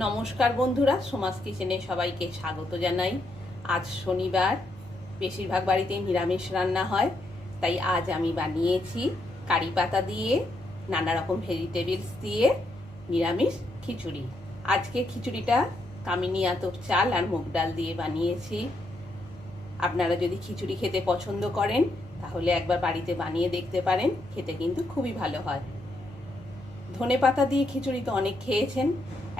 নমস্কার বন্ধুরা, সোমাস কিচেনে সবাইকে স্বাগত জানাই। আজ শনিবার, বেশিরভাগ বাড়িতেই নিরামিষ রান্না হয়, তাই আজ আমি বানিয়েছি কারি পাতা দিয়ে নানা রকম ভেজিটেবলস দিয়ে নিরামিষ খিচুড়ি। আজকে খিচুড়িটা কামিনী আতপ চাল আর মুগ ডাল দিয়ে বানিয়েছি। আপনারা যদি খিচুড়ি খেতে পছন্দ করেন তাহলে একবার বাড়িতে বানিয়ে দেখতে পারেন, খেতে কিন্তু খুবই ভালো হয়। ধনে পাতা দিয়ে খিচুড়ি তো অনেক খেয়েছেন,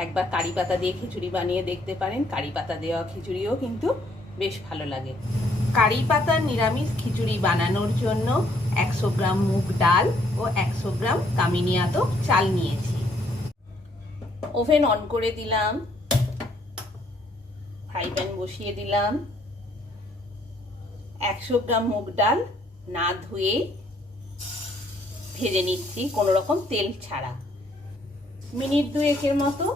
একবার কারি পাতা দিয়ে খিচুড়ি বানিয়ে দেখতে পারেন। কারি পাতা দেওয়া খিচুড়িও কিন্তু বেশ ভালো লাগে। কারি পাতার নিরামিষ খিচুড়ি বানানোর জন্য 100 গ্রাম মুগ ডাল ও 100 গ্রাম কামিনী আতপ চাল নিয়েছি। ওভেন অন করে দিলাম, ফ্রাই প্যান বসিয়ে দিলাম। 100 গ্রাম মুগ ডাল না ধুয়ে ভেজে নিচ্ছি, কোনো রকম তেল ছাড়া। মিনিট 2 মতো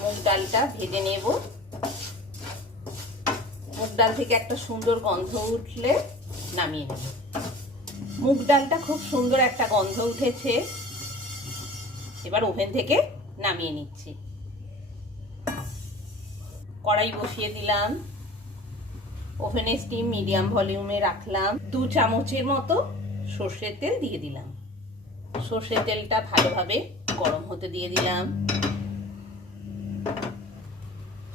মুগ ডালটা ভেজে নেব। মুগ ডাল থেকে একটা সুন্দর গন্ধ উঠলে নামিয়ে নেব। মুগ ডালটা খুব সুন্দর একটা গন্ধ উঠেছে, এবার ওভেন থেকে নামিয়ে নিচ্ছি। কড়াই বসিয়ে দিলাম, ওভেনে স্টিম মিডিয়াম ভলিউমে রাখলাম। 2 চামচের মতো সর্ষের তেল দিয়ে দিলাম। সর্ষের তেলটা ভালোভাবে গরম হতে দিয়ে দিলাম।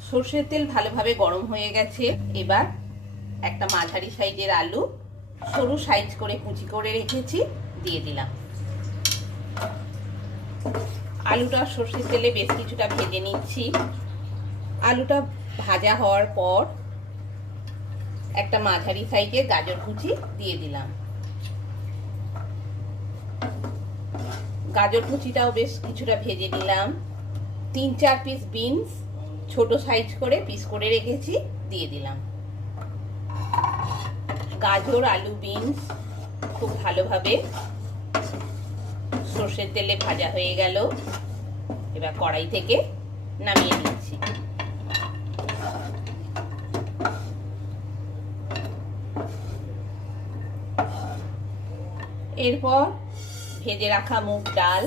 সর্ষের তেল ভালোভাবে গরম হয়ে গেছে। এবার একটা মাঝারি সাইজের আলু সরু সাইজ করে কুচি করে রেখেছি, দিয়ে দিলাম। আলুটা সর্ষের তেলে বেশ কিছুটা ভেজে নিচ্ছি। আলুটা ভাজা হওয়ার পর একটা মাঝারি সাইজের গাজর কুচি দিয়ে দিলাম। গাজর কুচিটাও বেশ কিছুটা ভেজে নিলাম। 3-4 পিস বিনস ছোট সাইজ করে পিস করে রেখেছি, দিয়ে দিলাম। গাজর, আলু, বিনস খুব ভালোভাবে সর্ষের তেলে ভাজা হয়ে গেল। এবার কড়াই থেকে নামিয়ে নিচ্ছি। এরপর ভেজে রাখা মুগ ডাল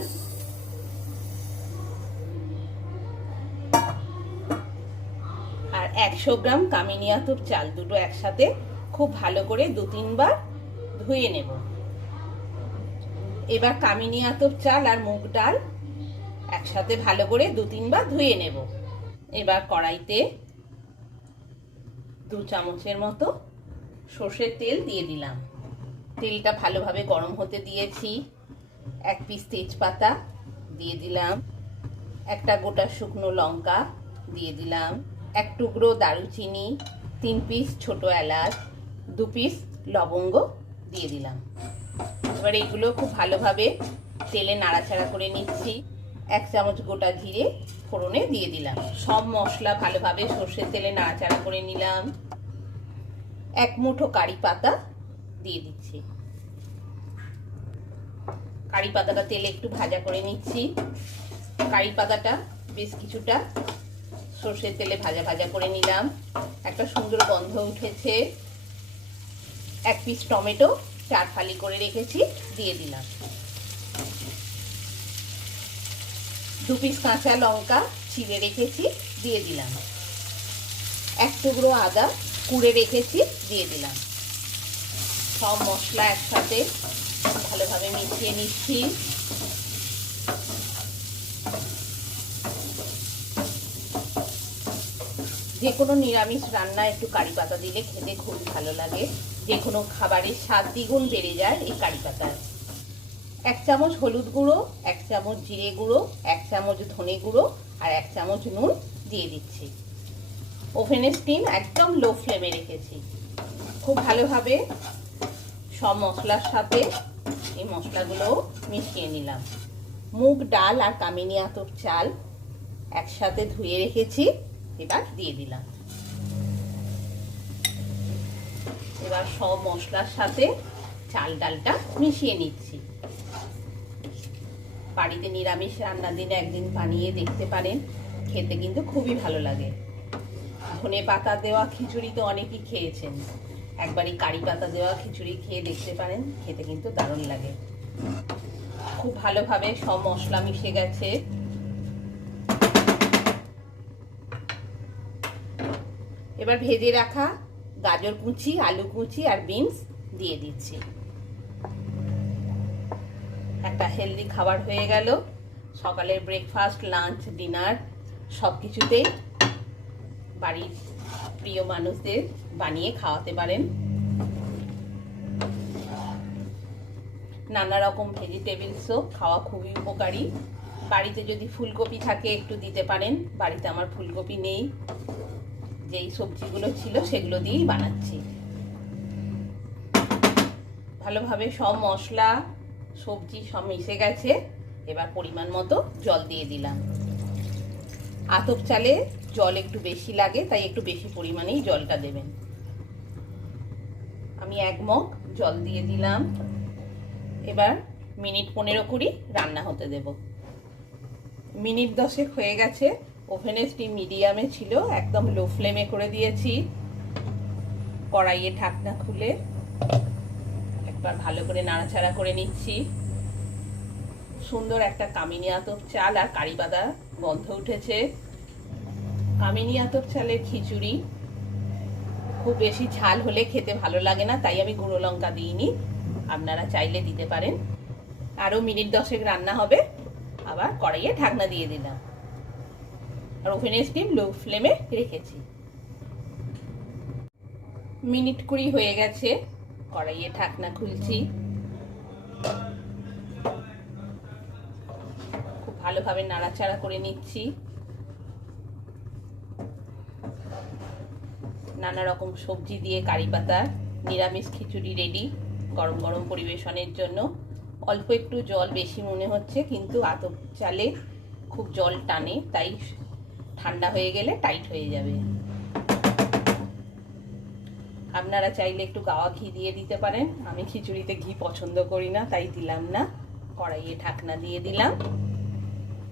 আর 100 গ্রাম কামিনী আতপ চাল দুটো একসাথে খুব ভালো করে 2-3 বার ধুয়ে নেব। এবার কামিনী আতপ চাল আর মুগ ডাল একসাথে ভালো করে 2-3 বার ধুয়ে নেব। এবার কড়াইতে 2 চামচের মতো সর্ষের তেল দিয়ে দিলাম। তেলটা ভালোভাবে গরম হতে দিয়েছি। 1 পিস তেজপাতা দিয়ে দিলাম, একটা গোটা শুকনো লঙ্কা দিয়ে দিলাম, 1 টুকরো দারুচিনি, 3 পিস ছোট এলাচ, 2 পিস লবঙ্গ দিয়ে দিলাম। এবার এইগুলো খুব ভালোভাবে তেলে নাড়াচাড়া করে নিচ্ছি। 1 চামচ গোটা জিরে ফোড়নে দিয়ে দিলাম। সব মশলা ভালোভাবে সর্ষের তেলে নাড়াচাড়া করে নিলাম। 1 মুঠো কারি পাতা দিয়ে দিচ্ছি। কারি পাতাটা তেলে একটু ভাজা করে নিচ্ছি। কারি পাতাটা বেশ কিছুটা সর্ষের তেলে ভাজা ভাজা করে নিলাম। একটা সুন্দর গন্ধ উঠেছে। 1 পিস টমেটো 4 ফালি করে রেখেছি, দিয়ে দিলাম। 2 পিস কাঁচা লঙ্কা চিড়ে রেখেছি, দিয়ে দিলাম। 1 টুকরো আদা কুড়ে রেখেছি, দিয়ে দিলাম। সব মশলা একসাথে ভালোভাবে মিশিয়ে নিচ্ছি। যে কোনো নিরামিষ রান্না একটু কারি পাতা দিলে খেতে খুব ভালো লাগে। যে কোনো খাবারের স্বাদ দ্বিগুণ বেড়ে যায় এই কারি পাতার। 1 চামচ হলুদ গুঁড়ো, 1 চামচ জিরে গুঁড়ো, 1 চামচ ধনে গুঁড়ো আর 1 চামচ নুন দিয়ে দিচ্ছি। ওভেনের স্টিম একদম লো ফ্লেমে রেখেছি। খুব ভালোভাবে সব মশলার সাথে এই মশলাগুলো মিশিয়ে নিলাম। মুগ ডাল আর কামিনী আতপ চাল একসাথে ধুয়ে রেখেছি, এবার দিয়ে দিলাম। এবার সব মশলার সাথে চাল ডালটা মিশিয়ে নিচ্ছি। বাড়িতে নিরামিষ রান্নার দিনে একদিন বানিয়ে দেখতে পারেন, খেতে কিন্তু খুবই ভালো লাগে। ধনে পাতা দেওয়া খিচুড়ি তো অনেকেই খেয়েছেন, একবার এই কারি পাতা দেওয়া খিচুড়ি খেয়ে দেখতে পারেন, খেতে কিন্তু দারুণ লাগে। খুব ভালোভাবে সব মশলা মিশে গেছে। এবার ভেজে রাখা গাজর কুচি, আলু কুচি আর বিনস দিয়ে দিচ্ছি। একটা হেলদি খাবার হয়ে গেল। সকালের ব্রেকফাস্ট, লাঞ্চ, ডিনার সব কিছুতেই বাড়ির প্রিয় মানুষদের বানিয়ে খাওয়াতে পারেন। নানা রকম ভেজিটেবলসও খাওয়া খুবই উপকারী। বাড়িতে যদি ফুলকপি থাকে একটু দিতে পারেন। বাড়িতে আমার ফুলকপি নেই, যেই সবজিগুলো ছিল সেগুলো দিয়েই বানাচ্ছি। ভালোভাবে সব মশলা সবজি সব মিশে গেছে। এবার পরিমাণ মতো জল দিয়ে দিলাম। আতপ চালে জল একটু বেশি লাগে, তাই একটু বেশি পরিমাণেই জলটা দেবেন। আমি 1 মগ জল দিয়ে দিলাম। এবার মিনিট 15-20 রান্না হতে দেব। মিনিট 10 হয়ে গেছে। ওভেনের স্টিম মিডিয়ামে ছিল, একদম লো ফ্লেমে করে দিয়েছি। কড়াইয়ে ঢাকনা খুলে একবার ভালো করে নাড়াচাড়া করে নিচ্ছি। সুন্দর একটা কামিনী আতপ চাল আর কারি পাতা গন্ধ উঠেছে। কামিনী আতপ চালের খিচুড়ি খুব বেশি ঝাল হলে খেতে ভালো লাগে না, তাই আমি গুঁড়ো লঙ্কা দিইনি। আপনারা চাইলে দিতে পারেন। আরও মিনিট 10 রান্না হবে। আবার কড়াইয়ে ঢাকনা দিয়ে দিলাম আর ওভেনের স্টিম লো ফ্লেমে রেখেছি। মিনিট 20 হয়ে গেছে। কড়াইয়ে ঢাকনা খুলছি। খুব ভালোভাবে নাড়াচাড়া করে নিচ্ছি। নানা রকম সবজি দিয়ে কারি পাতা নিরামিষ খিচুড়ি রেডি গরম গরম পরিবেশনের জন্য। অল্প একটু জল বেশি মনে হচ্ছে, কিন্তু আতপ চালে খুব জল টানে, তাই ঠান্ডা হয়ে গেলে টাইট হয়ে যাবে। আপনারা চাইলে একটু গাওয়া ঘি দিয়ে দিতে পারেন। আমি খিচুড়িতে ঘি পছন্দ করি না, তাই দিলাম না। কড়াইয়ে ঢাকনা দিয়ে দিলাম,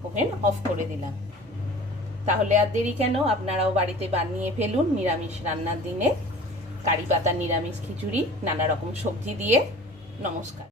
ওভেন অফ করে দিলাম। তাহলে আর দেরি কেন, আপনারাও বাড়িতে বানিয়ে ফেলুন নিরামিষ রান্নার দিনে কারি পাতা নিরামিষ খিচুড়ি নানা রকম সবজি দিয়ে। নমস্কার।